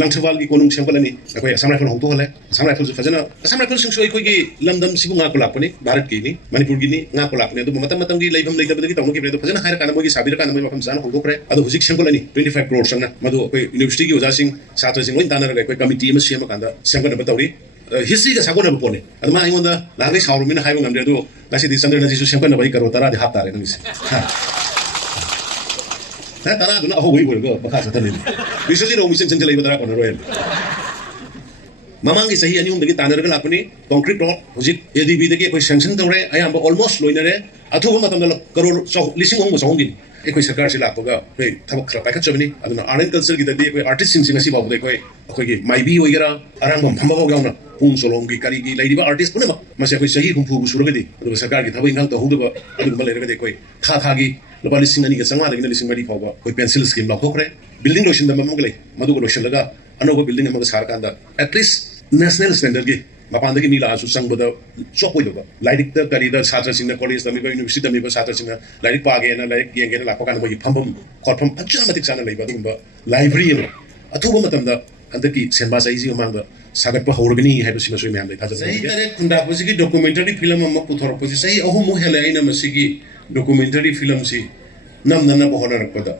ꯂꯥꯡꯊꯕꯥꯜꯒꯤ ꯀꯣꯅꯨꯡ ꯁꯦꯝꯒꯠꯂꯅꯤ ꯑꯩꯈꯣꯏ ꯑꯁꯥꯝ ꯔꯥꯏꯐꯜ ꯍꯧꯗꯣꯛꯍꯜꯂꯦ ꯑꯁꯥꯝ ꯔꯥꯏꯐꯜꯁꯨ ꯐꯖꯅ ꯑꯁꯥꯝ ꯔꯥꯏꯐꯜꯁꯤꯡꯁꯨ ꯑꯩꯈꯣꯏꯒꯤ ꯂꯝꯗꯝꯁꯤꯕꯨ ꯉꯥꯛꯄ ꯂꯥꯛꯄꯅꯤ ꯚꯥꯔꯠꯀꯤꯅꯤ ꯃꯅꯤꯄꯨꯔꯒꯤꯅꯤ ꯉꯥꯛꯄ ꯂꯥꯛꯄꯅꯤ ꯑꯗꯨꯕꯨ ꯃꯇꯝ ꯃꯇꯝꯒꯤ ꯂꯩꯐꯝ ꯂꯩꯇꯕꯗꯒꯤ ꯇꯧꯅꯈꯤꯕꯅꯤ ꯑꯗꯣ ꯐꯖꯅ ꯍꯥꯏꯔꯀꯥꯟꯗ ꯃꯣꯏꯒꯤ ꯁꯥꯕꯤꯔꯀꯥꯟꯗ ꯃꯣꯏ ꯃꯐꯝ ꯆꯥꯅ ꯍꯧꯗꯣꯛꯈ꯭ꯔꯦ ꯑꯗꯣ ꯍꯧꯖꯤꯛ ꯁꯦꯝꯒꯠꯂꯅꯤ 25 ꯀ꯭ꯔꯣꯔ ꯆꯪꯅ ꯃꯗꯨ ꯑꯩꯈꯣꯏ ꯌꯨꯅꯤꯚꯔꯁꯤꯇꯤꯒꯤ ꯑꯣꯖꯥꯁꯤꯡ ꯁꯥꯇ꯭ꯔꯁꯤꯡ ꯂꯣꯏ ꯇꯥꯟꯅꯔꯒ ꯑꯩꯈꯣꯏ ꯀꯃꯤꯇꯤ ꯑꯃ ꯁꯦꯝꯃꯀꯥꯟꯗ ꯁꯦꯝꯒꯠꯅꯕ ꯇꯧꯔꯤ ꯍꯤꯁꯇ꯭ꯔꯤꯒ ꯁꯥꯒꯣꯟꯅꯕ ꯄꯣꯠꯅꯤ ꯑꯗꯨ ꯃꯥ ꯑꯩꯉꯣꯟꯗ ꯅꯍꯥꯟꯒꯩ ꯁꯥꯎꯔꯨꯃꯤꯅ ꯍꯥꯏꯕ ꯉꯝꯗ꯭ꯔꯦ ꯑꯗꯣ ꯉꯁꯤꯗꯤ ꯆꯟꯗ꯭ꯔꯅꯖꯤꯁꯨ ꯁꯦꯝꯒꯠꯅꯕ ꯑꯩ ꯀꯔꯣꯔ 10ꯗꯤ ꯍꯥꯞꯇꯥꯔꯦ ꯅꯪꯒꯤꯁꯦ ꯇꯔꯥꯗꯨꯅ ꯑꯍꯧꯕꯒꯤ ꯑꯣꯏꯔꯒ ꯃꯈꯥ ꯆꯠꯊꯅꯤꯅꯤ ꯕꯤꯁ꯭ꯋꯖꯤꯠ ꯔꯧ ꯃꯤꯆꯪ ꯆꯪꯁꯤꯜꯂꯛꯏꯕ ꯇꯔꯥ ꯀꯣꯟꯅꯔꯣꯏ ꯃꯃꯥꯡꯒꯤ ꯆꯍꯤ 2-3ꯗꯒꯤ ꯇꯥꯟꯅꯔꯒ ꯂꯥꯛꯄꯅꯤ ꯀꯣꯟꯀ꯭ꯔꯤꯠ ꯔꯣꯗ ꯍꯧꯖꯤꯛ ADBꯗꯒꯤ ꯑꯩꯈꯣꯏ ꯁꯦꯡꯁꯟ ꯇꯧꯔꯦ ꯑꯌꯥꯝꯕ ꯑꯣꯜꯃꯣꯁ ꯂꯣꯏꯅꯔꯦ ꯑꯊꯨꯕ ꯃꯇꯝꯗ ꯀꯔꯣꯔ 3,300,000ꯒꯤꯅꯤ ꯑꯩꯈꯣꯏ ꯁꯔꯀꯥꯔꯁꯤ ꯂꯥꯛꯄꯒ ꯑꯩꯈꯣꯏ ꯊꯕꯛ ꯈꯔ ꯄꯥꯏꯈꯠꯆꯕꯅꯤ ꯑꯗꯨꯅ ꯑꯥꯔꯠ ꯑꯦꯟ ꯀꯜꯆꯔꯒꯤꯗꯗꯤ ꯑꯩꯈꯣꯏ ꯑꯥꯔꯇꯤꯁꯁꯤꯡꯁꯤ ꯉꯁꯤ ꯐꯥꯎꯕꯗ ꯑꯩꯈꯣꯏꯒꯤ ꯃꯥꯏꯕꯤ ꯑꯣꯏꯒꯦꯔꯥ ꯑꯔꯥꯡꯕꯝ ꯐꯝꯕꯐꯥꯎ ꯌꯥꯎꯅ ꯄꯨꯡ ꯆꯣꯂꯣꯝꯒꯤ ꯀꯔꯤꯒꯤ ꯂꯩꯔꯤꯕ ꯑꯥꯔꯇꯤꯁ ꯄꯨꯝꯅꯃꯛ ꯃꯁꯤ ꯑꯩꯈꯣꯏ ꯆꯍꯤ 60ꯕꯨ ꯁꯨꯔꯒꯗꯤ ꯑꯗꯨꯒ ꯁꯔꯀꯥꯔꯒꯤ ꯊꯕꯛ ꯏꯪꯈꯥꯡ ꯇꯧꯍꯧꯗꯕ ꯑꯗꯨꯒꯨꯝꯕ ꯂꯩꯔꯒꯗꯤ ꯑꯩꯈꯣꯏ ꯊꯥꯒꯤ ꯂꯨꯄꯥ 2,250,000ꯗꯒꯤꯅ 4,000 ꯐꯥꯎꯕ ꯑꯩꯈꯣꯏ ꯄꯦꯟꯁꯤꯜ ꯁ꯭ꯀꯤꯝ ꯂꯥꯎꯊꯣꯛꯈ꯭ꯔꯦ ꯕꯤꯜꯗꯤꯡ ꯂꯣꯏꯁꯤꯟꯗꯕ ꯑꯃꯒ ꯂꯩ ꯃꯗꯨꯒ ꯂꯣꯏꯁꯤꯜꯂꯒ ꯑꯅꯧꯕ ꯕꯤꯜꯗꯤꯡ ꯑꯃꯒ ꯁꯥꯔꯀꯥꯟꯗ ꯑꯦꯠꯂꯤꯁ ꯅꯦꯁꯅꯦꯜ ꯁ꯭ꯇꯦꯟꯗꯔꯗꯒꯤ ꯃꯄꯥꯟꯗꯒꯤ ꯃꯤ ꯂꯥꯛꯑꯁꯨ ꯆꯪꯕꯗ ꯆꯣꯞꯄꯣꯏꯗꯕ ꯂꯥꯏꯔꯤꯛꯇ ꯀꯔꯤꯗ ꯁꯥꯇ꯭ꯔꯁꯤꯡꯅ ꯀꯣꯂꯦꯖ ꯇꯝꯃꯤꯕ ꯌꯨꯅꯤꯚꯔꯁꯤꯇꯤ ꯇꯝꯃꯤꯕ ꯁꯥꯇ꯭ꯔꯁꯤꯡꯅ ꯂꯥꯏꯔꯤꯛ ꯄꯥꯒꯦꯅ ꯂꯥꯏꯔꯤꯛ ꯌꯦꯡꯒꯦꯅ ꯂꯥꯛꯄ ꯀꯥꯟꯗ ꯃꯣꯏꯒꯤ ꯐꯝꯐꯝ ꯈꯣꯠꯐꯝ ꯐꯖꯅ ꯃꯇꯤꯛ ꯆꯥꯅ ꯂꯩꯕ ꯑꯗꯨꯒꯨꯝꯕ ꯂꯥꯏꯕ꯭ꯔꯦꯔꯤ ꯑꯃ ꯑꯊꯨꯕ ꯃꯇꯝꯗ ꯍꯟꯗꯛꯀꯤ ꯁꯦꯟꯕꯥ ꯆꯍꯤꯁꯤꯒꯤ ꯃꯃꯥꯡꯗ ꯁꯥꯒꯠꯄ ꯍꯧꯔꯒꯅꯤ ꯍꯥꯏꯕꯁꯤꯃꯁꯨ ꯃꯌꯥꯝꯗ ꯊꯥꯖꯩ ꯆꯍꯤ 9 ꯈꯨꯟꯗꯥꯄꯁꯤꯒꯤ ꯗꯣꯀꯨꯃꯦꯟꯇꯔꯤ ꯐꯤꯂꯝ ꯑꯃ ꯄꯨꯊꯣꯔꯛꯄꯁꯤ ꯆꯍꯤ 3 ꯍꯦꯜꯂꯦ ꯑꯩꯅ ꯃꯁꯤꯒꯤ ꯗꯣꯀꯨꯃꯦꯟꯇꯔꯤ ꯐꯤꯂꯝꯁꯤ ꯅꯝꯅꯅꯕ ꯍꯣꯠꯅꯔꯛꯄꯗ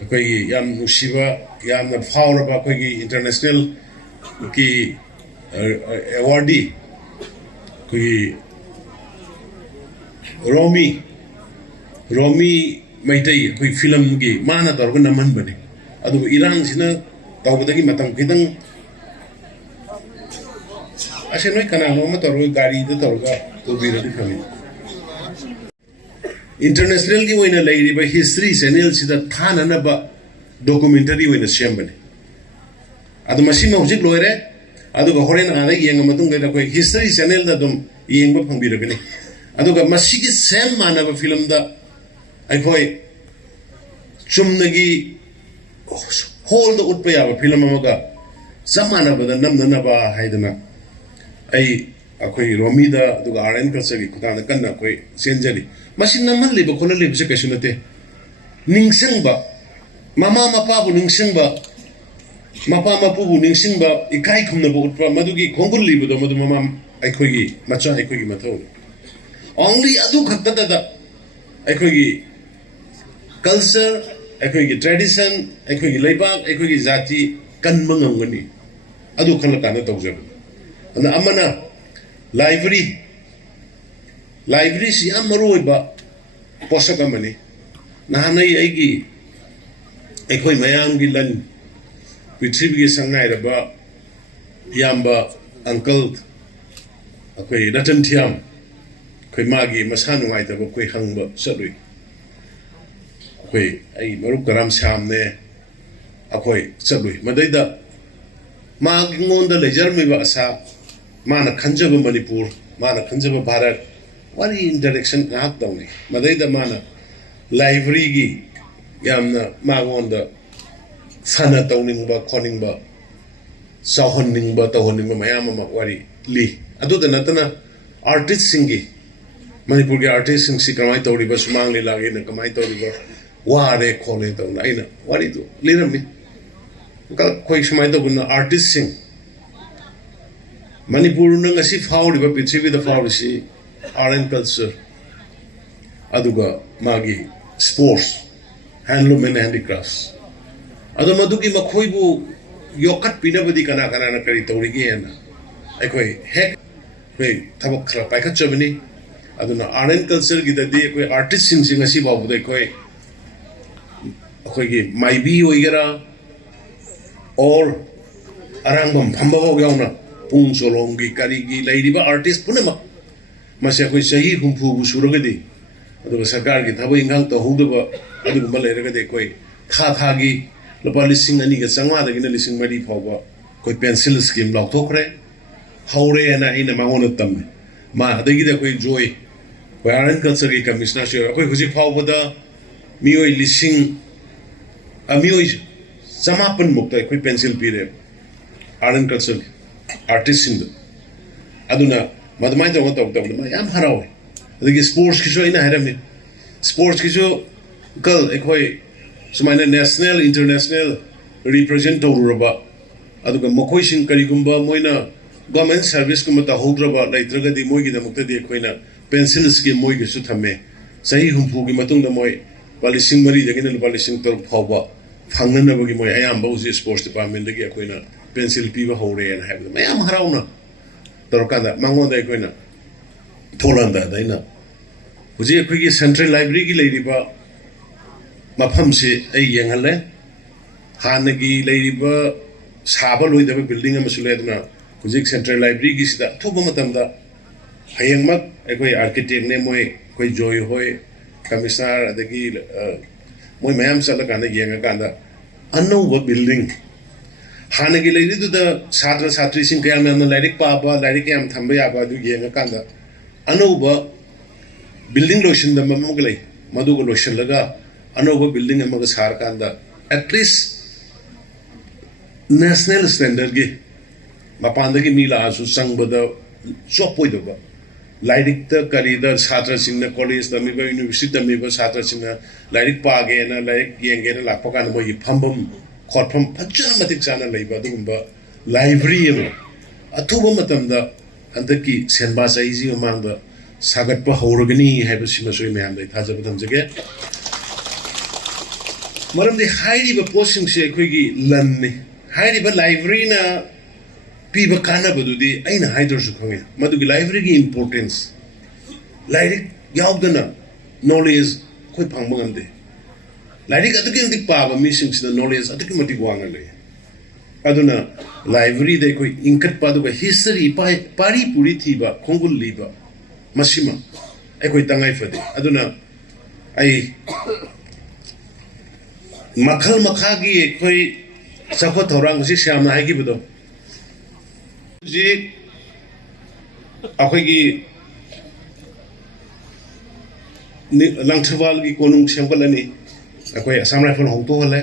ꯑꯩꯈꯣꯏꯒꯤ ꯌꯥꯝ ꯅꯨꯡꯁꯤꯕ ꯌꯥꯝꯅ ꯐꯥꯎꯔꯕ ꯑꯩꯈꯣꯏꯒꯤ ꯏꯟꯇꯔꯅꯦꯁꯅꯦꯜꯒꯤ ꯑꯦꯋꯥꯔꯗꯤ ꯑꯩꯈꯣꯏꯒꯤ ꯔꯣꯃꯤ ꯃꯩꯇꯩ ꯑꯩꯈꯣꯏ ꯐꯤꯂꯝꯒꯤ ꯃꯥꯅ ꯇꯧꯔꯒ ꯅꯝꯍꯟꯕꯅꯤ ꯑꯗꯨꯕꯨ ꯏꯔꯥꯡꯁꯤꯅ ꯇꯧꯕꯗꯒꯤ ꯃꯇꯝ ꯈꯤꯇꯪ ꯑꯁꯦ ꯅꯣꯏ ꯀꯅꯥꯅꯣ ꯑꯃ ꯇꯧꯔꯒ ꯒꯥꯔꯤꯗ ꯇꯧꯔꯒ ꯇꯧꯕꯤꯔꯗꯤ ꯐꯅꯤ इंटरनेशनल की ओइना लेरिबा हिस्ट्री चैनल सिदा थाननबा डॉक्यूमेंटरी ओइना सेमबने अदु मसिम हजिक लोइरे अदुगा होरेन आदा येंग मतुंग दा कोई हिस्ट्री चैनल दा दम येंगबा फंबिरगने अदुगा मसिगी सेम मानबा फिल्म दा अखोय चुमनगी होल दा उतपा याबा फिल्म अमगा समानबा दा नमनबा हाइदना आई अखोय रोमीदा अदुगा आरएन कल्चर की खुदाना कन्ना कोई सेंजरी मसिन नमन लेबा खोला लेबसे कैसु नते निंगसिंगबा मामा मपाबु निंगसिंगबा मपा मपुबु निंगसिंगबा इकाई खुमनबा उतपा मदुगी खोंगुल लिबदो मदु मामा अखोयगी मचा अखोयगी मथौ ओनली अदु खत्तदा अखोयगी कल्चर अखोयगी ट्रेडिशन अखोयगी लेबा अखोयगी जाति कन्म ngamgani अदु खनला काना तौजब अना अमना लाइब्रेरी से यम मरोइबा पोषक अमनी नहानै आइगी अखोय मयामगी लन पृथ्वी की संगाइरबा याम्बा अंकल अखोय रतन थियाम अखोय मागी मसा नुवाइतबा अखोय हंगबा चलुई अखोय आई मरुक कराम सामने अखोय चलुई मदैदा मागी ngोंदा लेजरमिबा आसा माना खंजब मणिपुर माना खंजब भारत वारी इंटरेक्शन नाक तौने मदैदा माना लाइब्रेरी की यामना मागोंदा सना तौनिंगबा खोनिंगबा साहोनिंगबा तौहोनिंगबा मयाम अमा वारी ली अदुदा नतना आर्टिस्ट सिंगी मणिपुर के आर्टिस्ट सिंग सी कमाई तौरिबा सुमांग लीलागे न कमाई तौरिबा वारे खोले तौना आइना वारी तो लिरमी कल कोई समाई तौना आर्टिस्ट सिंग मणिपुर नंगसी फाउरिबा पृथ्वी दा फाउरिसी आर्ट एंड कल्चर अदुगा मागी स्पोर्ट्स हैंडलूम एंड हैंडीक्राफ्ट्स अदो मदुगी मखोइबु योकट पिनबदी कना कना न करी तौरिगे ना अखोय हेक कोई थबक खरा पाइखत चबनी अदुना आर्ट एंड कल्चर की ददी कोई आर्टिस्ट सिंग सिंग असी बाबुदे कोई अखोयगी माइबी होइगरा और अरांगबम फंबा होगावना पुंग सोलोंगी करीगी लैरिबा आर्टिस्ट पुनमक मसे कोई सही हुंफुबु सुरगदी अदुगा सरकार की थबक इंगांग तौहौदबा अदुगुंबा लैरगदे कोई थागी लुपा 2,500 2,300 फाउबा कोई पेंसिल स्कीम लाउथोखरे हौरे ना इना मांगोन तम्मे मा अदगिदा कोई जोय कोई आर्ट एंड कल्चर की कमिश्नर से कोई हुजि फाउबदा मियोय लिसिंग मियोय समापन मुक्ता कोई पेंसिल पीरे आर्ट एंड कल्चर आर्टिस्ट सिंग अदुना मदमाय तो तब याम हरावे अदगी स्पोर्ट्स की जो इना हरमनी स्पोर्ट्स की जो कल एकोय सुमाइना national international represent tawraba aduga makoi sing karigumba moina government service kuma ta hodraba laitraga di moi gi da mukta di koina pencil scheme moi gi su thame sahi humpu gi matung da moi palising mari da gina palising tor phawba phangna ba gi moi ayam ba uji sports department da gi koina pencil pi ba hore and have mayam harauna torkanda mango da koina tholanda da ina uji khoi central library gi leiriba mafam se ai yenghale hanagi leiriba saba loidaba building amasu ledna uji central library gi sida thoba matamda hayangmak ai architect ne moi koi joy hoy commissioner adagi moi mayam sala kana yenga kanda anova building hanagi leiridu da satra satri sing kaya na lairik pa ba lairik yam thamba ya ba du yenga kanda anova building lotion da mamuglai madu go lotion laga anova building amaga sar kanda at least national standard gi mapanda gi mila asu sangbada chopoi do ba lairik ta karida satra singna college da mi ba university da mi ba satra singna lairik pa ge na lairik yenge na lakpa kan mo yi phambam khotpham phajana matik chana leiba dugumba library ema athuba matamda andaki senba saiji mangda sagat pa horogani haiba sima soi me amdai thajaba thamjage maramde hairi ba posting se khoigi lanne hairi ba library na piba kana badudi aina haidor su khonge madugi library gi importance lairik yaudana knowledge khoi phangba ngamde lairik atuki ndik paba missing sida knowledge atuki mati wanga le aduna library de khoi inkat padu ba history pari puri thiba khongul liba masima ai khoi tangai fade aduna ai makhal makhagi khoi sakho thorang si syamna hai gi budo ji akhoi gi langthwal gi konung semkalani akhoi assam rifle hong to hale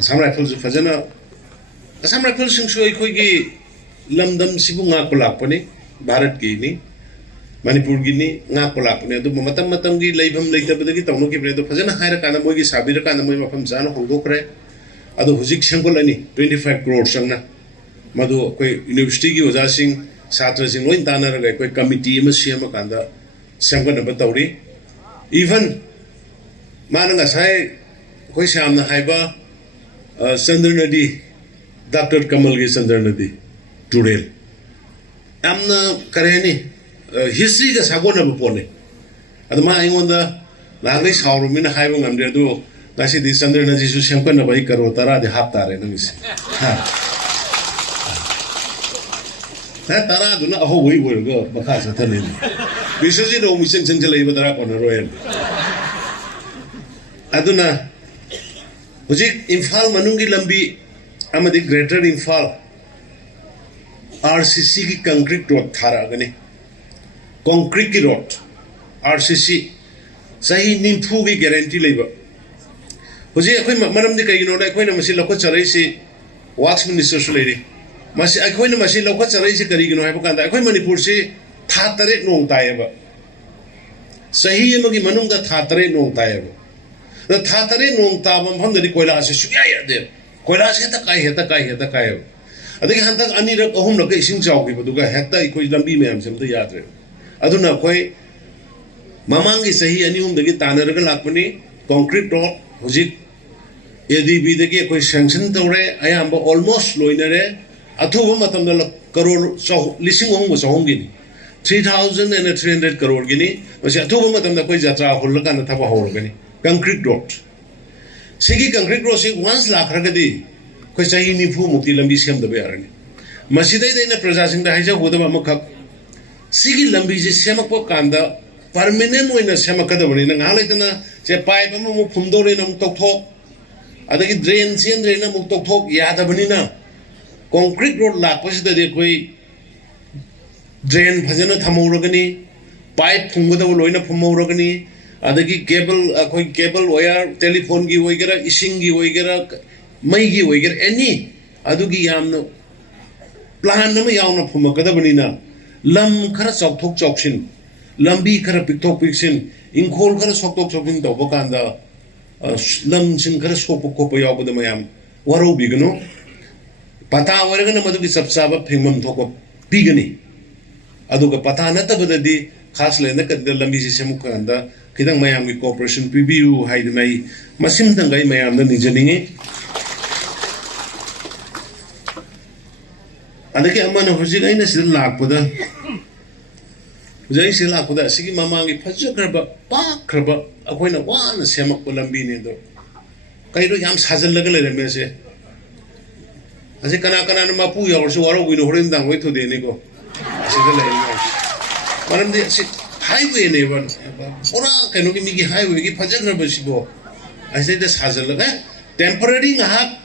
assam rifle ju fajana assam rifle sing so akhoi gi lamdam sibu nga kolak pani bharat gi ni manipur gi ni nga kolak pani adu matam matam gi leibham leitabada gi tawno gi bre do fajana haira kana moi gi sabira kana moi mafam jana hong do kre adu hujik semkalani 25 crore sangna madu koi university ki wajah sing satra sing loin tanar ga koi committee ma siam kanda samga na batawri even mananga sai koi samna haiba Chandra Nadi Dr. Kamal gi Chandra Nadi tudel amna kareni history ga sagona bapone adma aingonda lagai saurumina haiba ngamde do nasi di Chandra Nadi su samka na bai karo tara de haptare nangis ha tara duna aho wei go bakha sathane bisoji no mission changla iba tara kono royal aduna hujik Imphal manungi lambi amadi greater Imphal RCC ki concrete road thara gane concrete ki road RCC sahi nimfu gi guarantee leiba hujik akhoi manam di kai no da akhoi na masi lokho charai si works minister su leiri masi akhoi na masi lokho charai si kari gino haiba kanda akhoi manipur si tha tare nong taiba sahi emagi manung da tha tare nong taiba da tha tare nong tabam pham da koila se suya ya de koila se ta kai adagi hantak ani rak ahum rak ising chaw gi buduga hekta ikoi lambi me am samda yadre aduna koi mamangi sahi ani hum dagi tanaraga lakpani concrete road hojik ADB dagi koi sanction tawre ayamba almost loinare athuba matamda crore lising hong sahong gi 3,300 crore gini masi athuba matamda koi jatra hulka na thaba horgani concrete road sigi concrete road si once lakh ragadi koi sahi ni phu mukti lambi sem da bayarani masidai dai na praja sing da haija hodaba makhak sigi lambi je semak po kanda permanent oina semak da bani na ngalai tana je pipe ma mu phumdore na mu tok thok adagi drain na mu tok thok ya da bani na concrete road lakpa sida de koi drain phajana thamoragani pipe phungda loina phumoragani adagi cable wire telephone gi oigera ising gi oigera mai gi oigera any adugi yamno plan na yawna phumakada banina lam khara chokthok choksin lambi khara pikthok piksin inkhol khara chokthok choksin to bakanda lam sing khara sopo ko yaw bada mayam waro bigano pata waragana madu ki sabsaba phingmam thokwa pigani aduga pata natabadadi khas lena kadda lambi si semukanda kidang mayam ki cooperation pibiu haidnai masim dangai mayam da nijaninge adaki amana hujik aina sil lakpada hujai sil lakpada sigi mamangi phajakraba pakraba akoina wana semak lambi ne do kairo yam sajal laga lerame se ase kana kana na mapu ya orso waro wino horen dang wai to de ne ko asida le maram de se highway ne ban ora kaino ki migi highway ki phajakraba sibo ase de sajal laga temporary ngah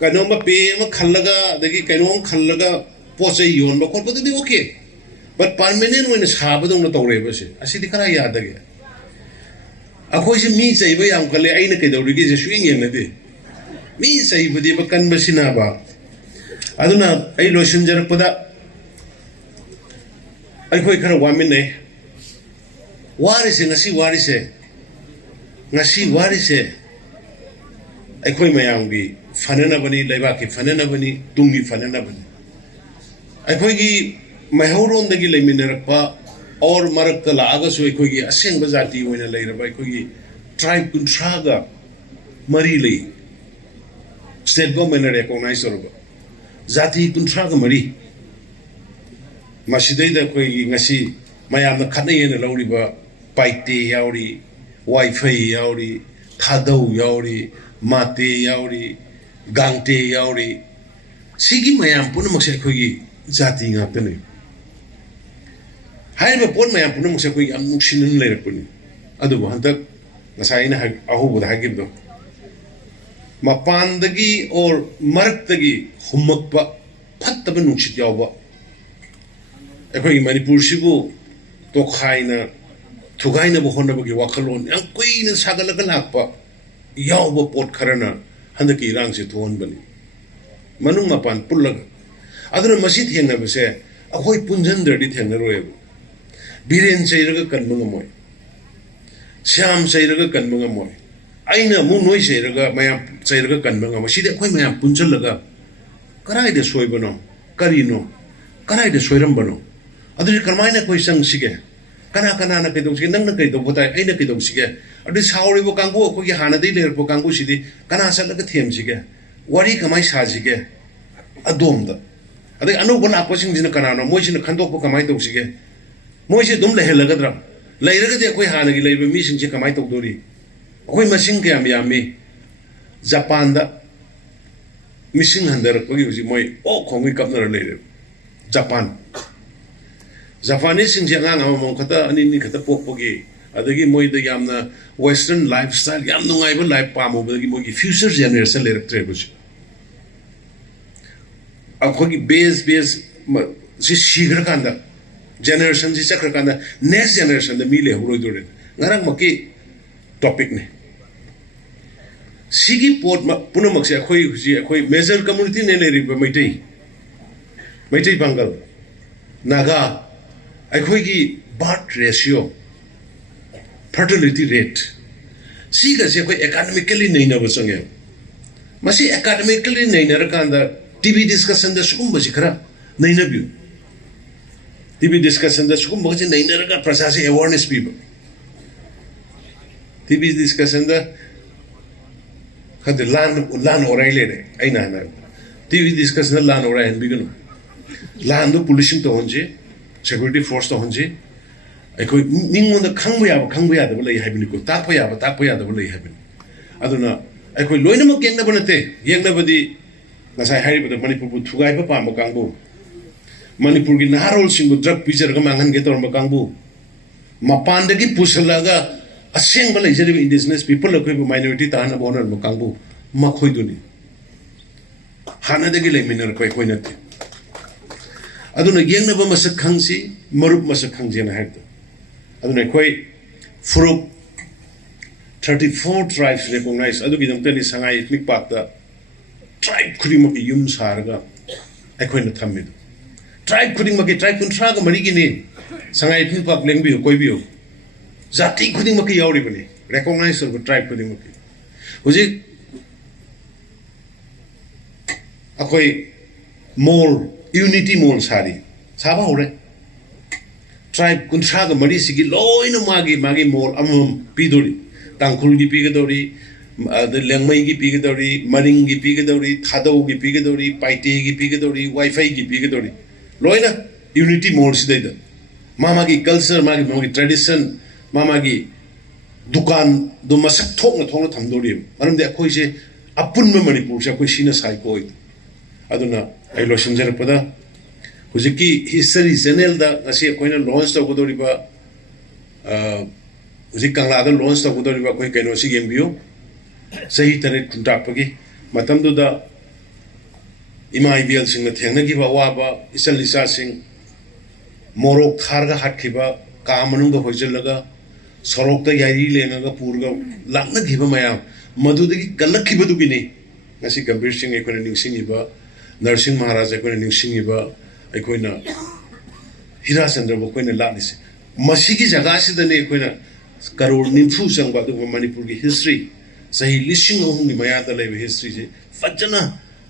kaino ma pe ma khallaga dagi kaino khallaga poche yon ba khol de okay but permanent when is habadong na tawre ba se asidi kara yad ge akhoi se mi chai ba yam khale aina kai dawri ge se swing yen na de mi chai ba de ba kan ba sina ba aduna ai lotion jar pada ai khoi khara wamin nei wari se ngasi wari se ai khoi mayam gi fanana bani laiba ki fanana bani tungi fanana bani ai khoi gi mahauron dagi leiminarakpa और मरक लागसु अखोगी असेंग जाति होइना लेरबा अखोगी tribe कुंट्रागा मरी ले state government recognise करबा जाति कुंट्रागा मरी मसिदैदा अखोगी ngasi mayamna khatnayena lawriba paite yauri wifi yauri thadau yauri mate yauri gangte yauri sigi mayam punamak se अखोगी जाति ngakne हाइबा पोन मया पुनम से कोई हम नुक्सिन लेरपनि अदु हंतक नसाइना अहुबद हागिबदो मपानदगी और मरक्तगी हुमकपा फत्तब नुक्सित यावबा एखोई मणिपुर सिबु तोखाइना थुगाइना बहनबगी वाखलोन यां कोइना सागलग लाकपा यावबा पोट खरना हंदकी रांगसे थोनबनि मनुंग मपान पुल्लग अदुन मसि थेंनबसे अखोई पुंजनदरदि थेंनरोयबो Biren Singh kan mengamoy, Syam Singh kan mengamoy, Aina Munoi Singh mayam Singh kan mengamoy. Sida koi mayam punchal laga, karai de soy bano, karino, karai de soyram bano. Adri karmaina koi sang sige, kana na kedong sige, nang na kedong botay, aina kedong sige. Adri sauri bo kanggo koi hana de ler bo kanggo sidi, kana sa laga them sige, wari kamay sa sige, adom da. Adri ano bona ako sing dina kana no, mo sing khandok bo kamay dong sige. मोइसे दुम लेहलगद्रा लेरगदे अखोय हानगी लेबे मिसिंगसे कमाय तौदोरी अखोय मसिंग कयाम यामी Japan दा missing हंदरपगी हुजि मोय ओ खोंगि कपनर लेरे जापानी सिंगसे अंगांग अमम खता अनि खता पोकपगी अदगी मोयद यामना वेस्टर्न लाइफस्टाइल याम नुंगाइबो लाइफ पामोबगी मोयगी फ्यूचर जेनरेशन लेरक्ट्रे बुजि अखोगी बेस सि सिगर कांदा generation si chakra kanda next generation da mile huroi dore ngarang maki topic ne sigi pot punamak se akhoi major community ne leri ba maitai bangal naga akhoi gi birth ratio fertility rate siga se akhoi academically nei na basange masi academically nei na kanda tv discussion da sum basi khara nei na biu TV discussion da sukum bagaje nahi naraga prasasi awareness people TV discussion da khade lan orai le aina na TV discussion da lan orai bigano lan do pollution to honje security force to honje ai ningon da khangbu ya da lai habini ko takpa ya da lai habini aduna ai loina ma gengna banate yengna badi nasai hari bada manipur bu thugai pa ma kangbu Manipur ki naharol singbu drug pijar ka mangan ke torma kangbu mapanda ki pusalaga aseng balai jadi indigenous people lakoi minority tahana bonar ma kangbu makhoi duni hana de ki lai minar koi nate aduna yengna ba masak khangsi marup masak khangje na haid aduna koi furuk 34 tribes recognized adu ki damtani sangai ethnic part da tribe khurima ki yum sarga akoi na thammi tribe khuding maki tribe kuntra ga mari gini sangai ethnic part lengbi koi bi jati khuding maki yauri bani recognize or tribe khuding maki hoji ꯑꯩꯈꯣꯏ ꯃꯣꯜ unity ꯃꯣꯜ ꯁꯥꯕ ꯍꯧꯔꯦ tribe कुंथ्राग मरी सिगी lion मागी मोल अमम पीदोरी तांखुल की पीगदोरी लेंगमई की पीगदोरी मरिंग की पीगदोरी थादौ की पीगदोरी पाइटे की पीगदोरी वाईफाई की पीगदोरी लोइना यूनिटी मोल सिदैद मामागी कल्चर मागी ट्रेडिशन मामागी दुकान दो मसक थोंना थमदोरी मरमदे अखोइसे अपुन्म मणिपुर से अखोइ सिना साइकोइ अदुना आई लोसनजरपदा हुजिकी हिस्टरी चैनल दा ngasi akoina launch tawgdoriba huzik kangla da launch tawgdoriba koi kaino si yembiyo sahi tare tuntapagi matamdu da ima ibl sing na thengna gi ba wa ba isal lisa sing morok tharga hatkiba kamanung da hoijellaga sorok da yari lenga purga lakna giba mayam madu da gi kalak giba du gini ngasi gambir sing akoina ningsing iba nursing maharaj akoina ningsing iba अखोना हीरा चंद्र अखोना लासे मसीगी जगह सिदने अखोना करोड़ निम्फू चंग मणिपुर की history सही लिसिंग अहुमगी मयाद लेब history से फजना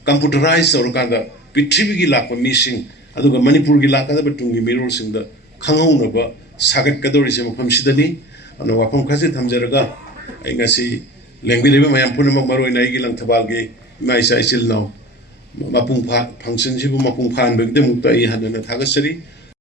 computerise तौरकांदा पृथ्वी की लाप मीसिंग अदुगा मणिपुर की लाकदब Tungi मिरोलसिंग the खंगौनब सागतकदोरिसे मफम Sydney अनु वाफम खसे थमजरगा आइगासी लेंबी लेब मयाम पुनमक मरोइना आइगी लंगथबालगे माइसा इसिल नाउ मपुंग फंक्शन सिबु मपुंग फानबगदे मुक्ता इ हनना थागसरी